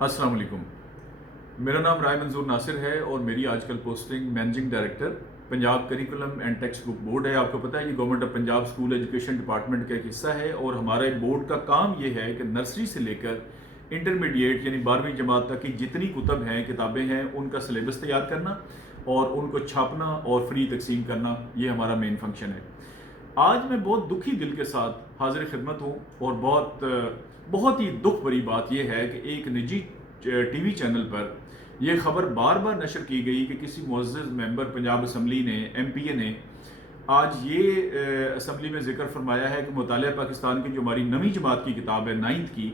السلام علیکم. میرا نام رائے منظور ناصر ہے اور میری آج کل posting managing director Punjab curriculum and text book board ہے. آپ کو پتہ ہے یہ government of Punjab school education department کا ایک حصہ ہے اور ہمارے بورڈ کا کام یہ ہے کہ نرسری سے لے کر انٹرمیڈیٹ یعنی 12ویں جماعت تک کی جتنی کتب ہیں کتابیں ہیں ان کا سلیبس تیار کرنا اور ان کو چھاپنا اور فری تقسیم کرنا، یہ ہمارا مین فنکشن ہے. آج میں بہت دکھی دل کے ساتھ حاضر خدمت ہوں اور بہت ہی دکھ بھری بات یہ ہے کہ ایک نجی ٹی وی چینل پر یہ خبر بار بار نشر کی گئی کہ کسی معزز ممبر پنجاب اسمبلی نے، ایم پی اے نے آج یہ اسمبلی میں ذکر فرمایا ہے کہ مطالعہ پاکستان کی جو ہماری نویں جماعت کی کتاب ہے 9th کی،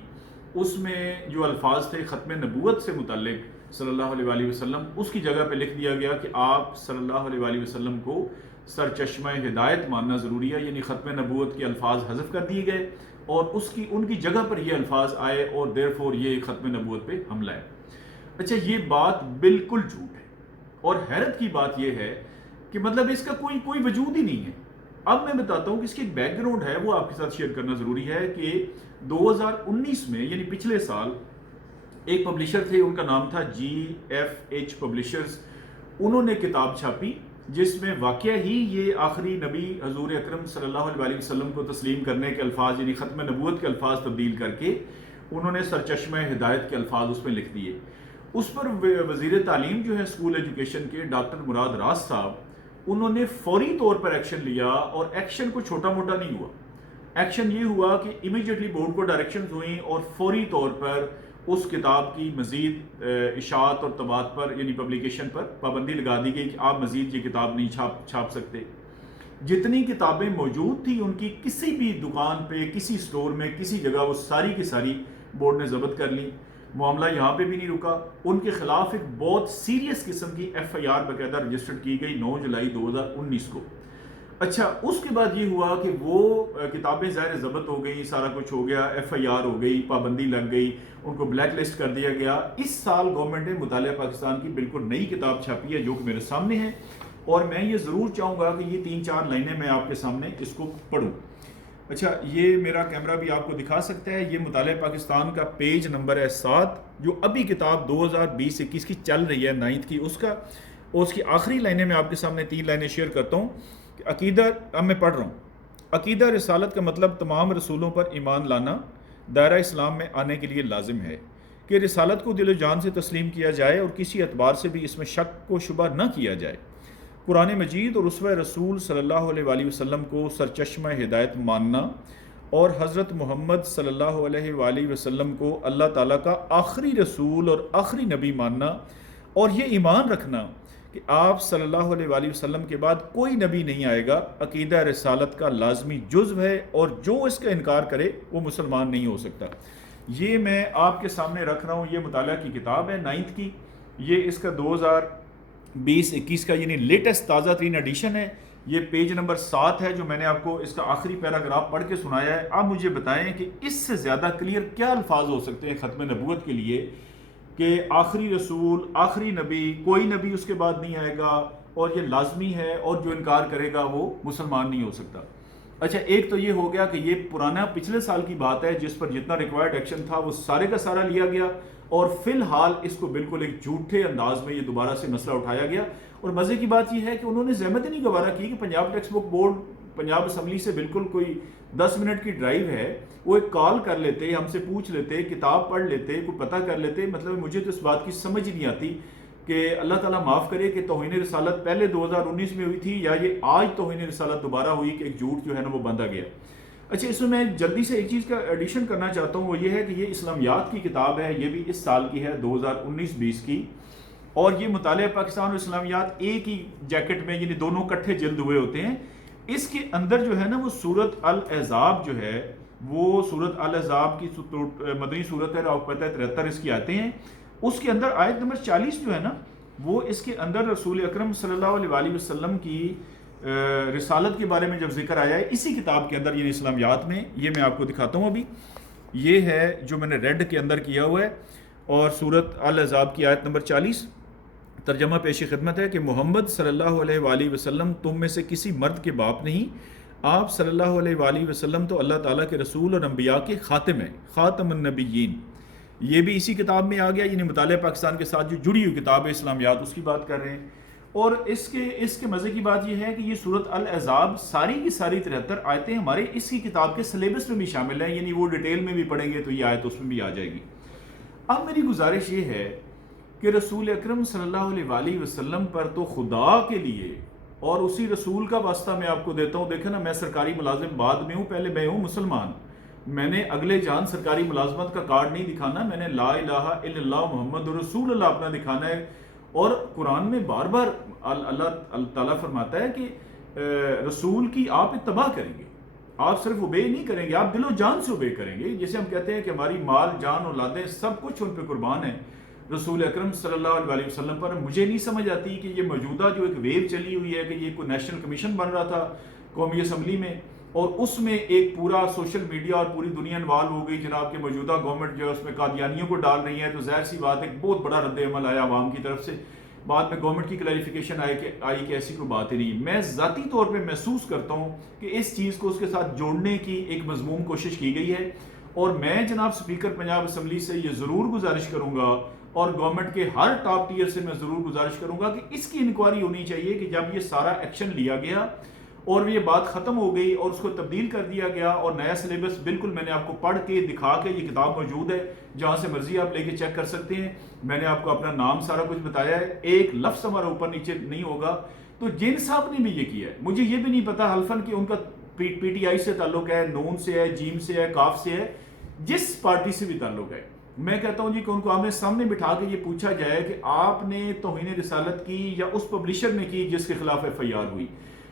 اس میں جو الفاظ تھے ختم نبوت سے متعلق صلی اللہ علیہ وآلہ وسلم، اس کی جگہ پہ لکھ دیا گیا کہ آپ صلی اللہ علیہ وآلہ وسلم کو سرچشمہ ہدایت ماننا ضروری ہے، یعنی ختم نبوت کے الفاظ حذف کر دیے گئے اور ان کی جگہ پر یہ الفاظ آئے اور دیرفور یہ ختم نبوت پہ حملہ ہے. اچھا، یہ بات بالکل جھوٹ ہے اور حیرت کی بات یہ ہے کہ مطلب اس کا کوئی وجود ہی نہیں ہے. اب میں بتاتا ہوں کہ اس کی ایک بیک گراؤنڈ ہے، وہ آپ کے ساتھ شیئر کرنا ضروری ہے کہ 2019 میں یعنی پچھلے سال ایک پبلشر تھے، ان کا نام تھا GFH پبلشرز. انہوں نے کتاب چھاپی جس میں واقعہ ہی یہ آخری نبی حضور اکرم صلی اللہ علیہ وآلہ وسلم کو تسلیم کرنے کے الفاظ یعنی ختم نبوت کے الفاظ تبدیل کر کے انہوں نے سرچشمہ ہدایت کے الفاظ اس میں لکھ دیے. اس پر وزیر تعلیم جو ہے اسکول ایجوکیشن کے ڈاکٹر مراد راز صاحب، انہوں نے فوری طور پر ایکشن لیا اور ایکشن کو چھوٹا موٹا نہیں ہوا. ایکشن یہ ہوا کہ امیڈیٹلی بورڈ کو ڈائریکشنز ہوئیں اور فوری طور پر اس کتاب کی مزید اشاعت اور طباعت پر یعنی پبلیکیشن پر پابندی لگا دی گئی کہ آپ مزید یہ کتاب نہیں چھاپ سکتے. جتنی کتابیں موجود تھیں ان کی کسی بھی دکان پہ، کسی سٹور میں، کسی جگہ وہ ساری کی ساری بورڈ نے ضبط کر لی. معاملہ یہاں پہ بھی نہیں رکا، ان کے خلاف ایک بہت سیریس قسم کی FIR باقاعدہ رجسٹرڈ کی گئی 9 جولائی 2019 کو. اچھا، اس کے بعد یہ ہوا کہ وہ کتابیں ظاہر ضبط ہو گئی، سارا کچھ ہو گیا، FIR ہو گئی، پابندی لگ گئی، ان کو بلیک لسٹ کر دیا گیا. اس سال گورنمنٹ نے مطالعہ پاکستان کی بالکل نئی کتاب چھاپی ہے جو کہ میرے سامنے ہے اور میں یہ ضرور چاہوں گا کہ یہ 3-4 لائنیں میں آپ کے سامنے اس کو پڑھوں. اچھا، یہ میرا کیمرہ بھی آپ کو دکھا سکتا ہے. یہ مطالعہ پاکستان کا پیج نمبر ہے 7، جو ابھی کتاب 2020-21 کی چل رہی ہے 9th کی، اس کی آخری لائنیں میں آپ کے سامنے 3 لائنیں شیئر کرتا ہوں کہ عقیدہ، اب میں پڑھ رہا ہوں. عقیدہ رسالت کا مطلب تمام رسولوں پر ایمان لانا دائرہ اسلام میں آنے کے لیے لازم ہے کہ رسالت کو دل و جان سے تسلیم کیا جائے اور کسی اعتبار سے بھی اس میں شک و شبہ نہ کیا جائے. قرآن مجید اور اسوہ رسول صلی اللہ علیہ وآلہ وسلم کو سرچشمہ ہدایت ماننا اور حضرت محمد صلی اللہ علیہ وآلہ وسلم کو اللہ تعالیٰ کا آخری رسول اور آخری نبی ماننا اور یہ ایمان رکھنا کہ آپ صلی اللہ علیہ وآلہ وسلم کے بعد کوئی نبی نہیں آئے گا، عقیدہ رسالت کا لازمی جزو ہے اور جو اس کا انکار کرے وہ مسلمان نہیں ہو سکتا. یہ میں آپ کے سامنے رکھ رہا ہوں، یہ مطالعہ کی کتاب ہے 9th کی. یہ اس کا 2020-21 کا یعنی لیٹسٹ تازہ ترین ایڈیشن ہے. یہ پیج نمبر 7 ہے جو میں نے آپ کو اس کا آخری پیراگراف پڑھ کے سنایا ہے. آپ مجھے بتائیں کہ اس سے زیادہ کلیئر کیا الفاظ ہو سکتے ہیں ختم نبوت کے لیے کہ آخری رسول، آخری نبی، کوئی نبی اس کے بعد نہیں آئے گا اور یہ لازمی ہے اور جو انکار کرے گا وہ مسلمان نہیں ہو سکتا. اچھا، ایک تو یہ ہو گیا کہ یہ پرانا پچھلے سال کی بات ہے جس پر جتنا ریکوائرڈ ایکشن تھا وہ سارے کا سارا لیا گیا اور فی الحال اس کو بالکل ایک جھوٹے انداز میں یہ دوبارہ سے مسئلہ اٹھایا گیا. اور مزے کی بات یہ ہے کہ انہوں نے زحمت ہی نہیں گوارا کی کہ Punjab text book board Punjab assembly سے بالکل کوئی 10 منٹ کی ڈرائیو ہے، وہ ایک کال کر لیتے، ہم سے پوچھ لیتے، کتاب پڑھ لیتے، کوئی پتہ کر لیتے. مطلب مجھے تو اس بات کی سمجھ نہیں آتی کہ اللہ تعالیٰ معاف کرے کہ توہین رسالت پہلے 2019 میں ہوئی تھی یا یہ آج توہین رسالت دوبارہ ہوئی کہ ایک جھوٹ جو ہے نا وہ باندھا گیا. اچھا، اس میں جلدی سے ایک چیز کا ایڈیشن کرنا چاہتا ہوں، وہ یہ ہے کہ یہ اسلامیات کی کتاب ہے، یہ بھی اس سال کی ہے 2019-20 کی، اور یہ مطالعہ پاکستان اور اسلامیات ایک ہی جیکٹ میں یعنی دونوں کٹھے جلد ہوئے ہوتے ہیں. اس کے اندر جو ہے نا وہ سورت الاحزاب جو ہے، وہ سورت الاحزاب کی مدنی صورت ہے، آپ کو پتہ ہے 73 اس کی آتے ہیں. اس کے اندر آیت نمبر 40 جو ہے نا وہ اس کے اندر رسول اکرم صلی اللہ علیہ وآلہ وسلم کی رسالت کے بارے میں جب ذکر آیا ہے اسی کتاب کے اندر یعنی اسلامیات میں، یہ میں آپ کو دکھاتا ہوں. ابھی یہ ہے جو میں نے ریڈ کے اندر کیا ہوا ہے اور سورت الاحزاب کی آیت نمبر 40. ترجمہ پیش خدمت ہے کہ محمد صلی اللہ علیہ وآلہ وسلم تم میں سے کسی مرد کے باپ نہیں، آپ صلی اللہ علیہ وآلہ وسلم تو اللہ تعالیٰ کے رسول اور انبیاء کے خاتم ہیں، خاتم النبیین. یہ بھی اسی کتاب میں آ گیا، یعنی مطالعہ پاکستان کے ساتھ جو جڑی ہوئی کتاب ہے اسلامیات، اس کی بات کر رہے ہیں۔ اور اس کے مزے کی بات یہ ہے کہ یہ سورۃ الاحزاب ساری کی ساری 73 آیتیں ہمارے اس کی کتاب کے سلیبس میں بھی شامل ہیں، یعنی وہ ڈیٹیل میں بھی پڑھیں گے تو یہ آیت اس میں بھی آ جائے گی۔ اب میری گزارش یہ ہے کہ رسول اکرم صلی اللہ علیہ وآلہ وسلم پر تو خدا کے لیے اور اسی رسول کا واسطہ میں آپ کو دیتا ہوں۔ دیکھیں نا، میں سرکاری ملازم بعد میں ہوں، پہلے میں ہوں مسلمان۔ میں نے اگلے جان سرکاری ملازمت کا کارڈ نہیں دکھانا، میں نے لا الہ الا اللہ محمد رسول اللہ اپنا دکھانا ہے۔ اور قرآن میں بار بار اللہ تعالیٰ فرماتا ہے کہ رسول کی آپ اتباع کریں گے، آپ صرف اوبے نہیں کریں گے، آپ دل و جان سے اوبے کریں گے۔ جیسے ہم کہتے ہیں کہ ہماری مال جان اولادیں سب کچھ ان پہ قربان ہے رسول اکرم صلی اللہ علیہ وسلم پر۔ مجھے نہیں سمجھ آتی کہ یہ موجودہ جو ایک ویو چلی ہوئی ہے کہ یہ کوئی نیشنل کمیشن بن رہا تھا قومی اسمبلی میں، اور اس میں ایک پورا سوشل میڈیا اور پوری دنیا انوالو ہو گئی جناب کہ موجودہ گورنمنٹ جو ہے اس میں قادیانیوں کو ڈال رہی ہے، تو ظاہر سی بات ہے ایک بہت بڑا رد عمل آیا عوام کی طرف سے۔ بعد میں گورنمنٹ کی کلیریفیکیشن آئی کہ ایسی کوئی بات ہی نہیں۔ میں ذاتی طور پہ محسوس کرتا ہوں کہ اس چیز کو اس کے ساتھ جوڑنے کی ایک مضمون کوشش کی گئی ہے، اور میں جناب اسپیکر پنجاب اسمبلی سے یہ ضرور گزارش کروں گا اور گورنمنٹ کے ہر ٹاپ ٹیئر سے میں ضرور گزارش کروں گا کہ اس کی انکوائری ہونی چاہیے کہ جب یہ سارا ایکشن لیا گیا اور یہ بات ختم ہو گئی اور اس کو تبدیل کر دیا گیا اور نیا سلیبس بالکل میں نے آپ کو پڑھ کے دکھا کے، یہ کتاب موجود ہے جہاں سے مرضی آپ لے کے چیک کر سکتے ہیں، میں نے آپ کو اپنا نام سارا کچھ بتایا ہے، ایک لفظ ہمارا اوپر نیچے نہیں ہوگا۔ تو جن صاحب نے بھی یہ کیا ہے، مجھے یہ بھی نہیں پتا حلفاً کہ ان کا پی ٹی آئی سے تعلق ہے، نون سے ہے، جیم سے ہے، کاف سے ہے، جس پارٹی سے بھی تعلق ہے، میں کہتا ہوں جی کہ ان کو آمنے سامنے بٹھا کے یہ پوچھا جائے کہ آپ نے توہین رسالت کی یا اس پبلشر نے کی جس کے خلاف ایف آئی آر ہوئی۔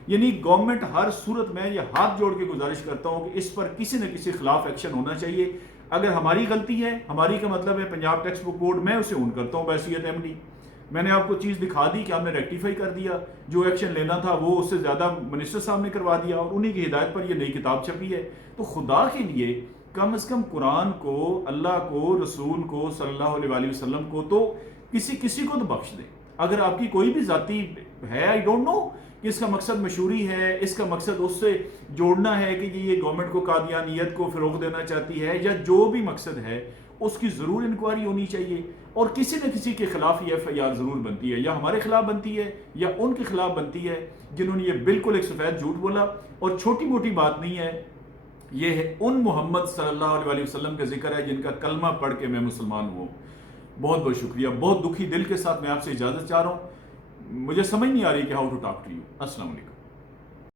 یعنی گورنمنٹ ہر صورت میں یہ ہاتھ جوڑ کے گزارش کرتا ہوں کہ اس پر کسی نہ کسی خلاف ایکشن ہونا چاہیے۔ اگر ہماری غلطی ہے، ہماری کا مطلب ہے پنجاب ٹیکسٹ بک بورڈ، میں اسے اون کرتا ہوں بحیثیت ایم ڈی۔ میں نے آپ کو چیز دکھا دی کہ ہم نے ریکٹیفائی کر دیا، جو ایکشن لینا تھا وہ اس سے زیادہ منسٹر صاحب نے کروا دیا، اور انہی کی ہدایت پر یہ نئی کتاب چھپی ہے۔ تو خدا کے لیے کم از کم قرآن کو، اللہ کو، رسول کو صلی اللہ علیہ وآلہ وسلم کو تو کسی کو تو بخش دیں۔ اگر آپ کی کوئی بھی ذاتی ہے، آئی ڈونٹ نو کہ اس کا مقصد مشہوری ہے، اس کا مقصد اس سے جوڑنا ہے کہ یہ گورنمنٹ کو قادیانیت کو فروغ دینا چاہتی ہے، یا جو بھی مقصد ہے اس کی ضرور انکوائری ہونی چاہیے، اور کسی نہ کسی کے خلاف یہ ایف آئی آر ضرور بنتی ہے، یا ہمارے خلاف بنتی ہے یا ان کے خلاف بنتی ہے جنہوں نے یہ بالکل ایک سفید جھوٹ بولا۔ اور چھوٹی موٹی بات نہیں ہے، یہ ہے ان محمد صلی اللہ علیہ وآلہ وسلم کا ذکر ہے جن کا کلمہ پڑھ کے میں مسلمان ہوں۔ بہت بہت شکریہ، بہت دکھی دل کے ساتھ میں آپ سے اجازت چاہ رہا ہوں، مجھے سمجھ نہیں آ رہی کہ how to talk to you. السلام علیکم۔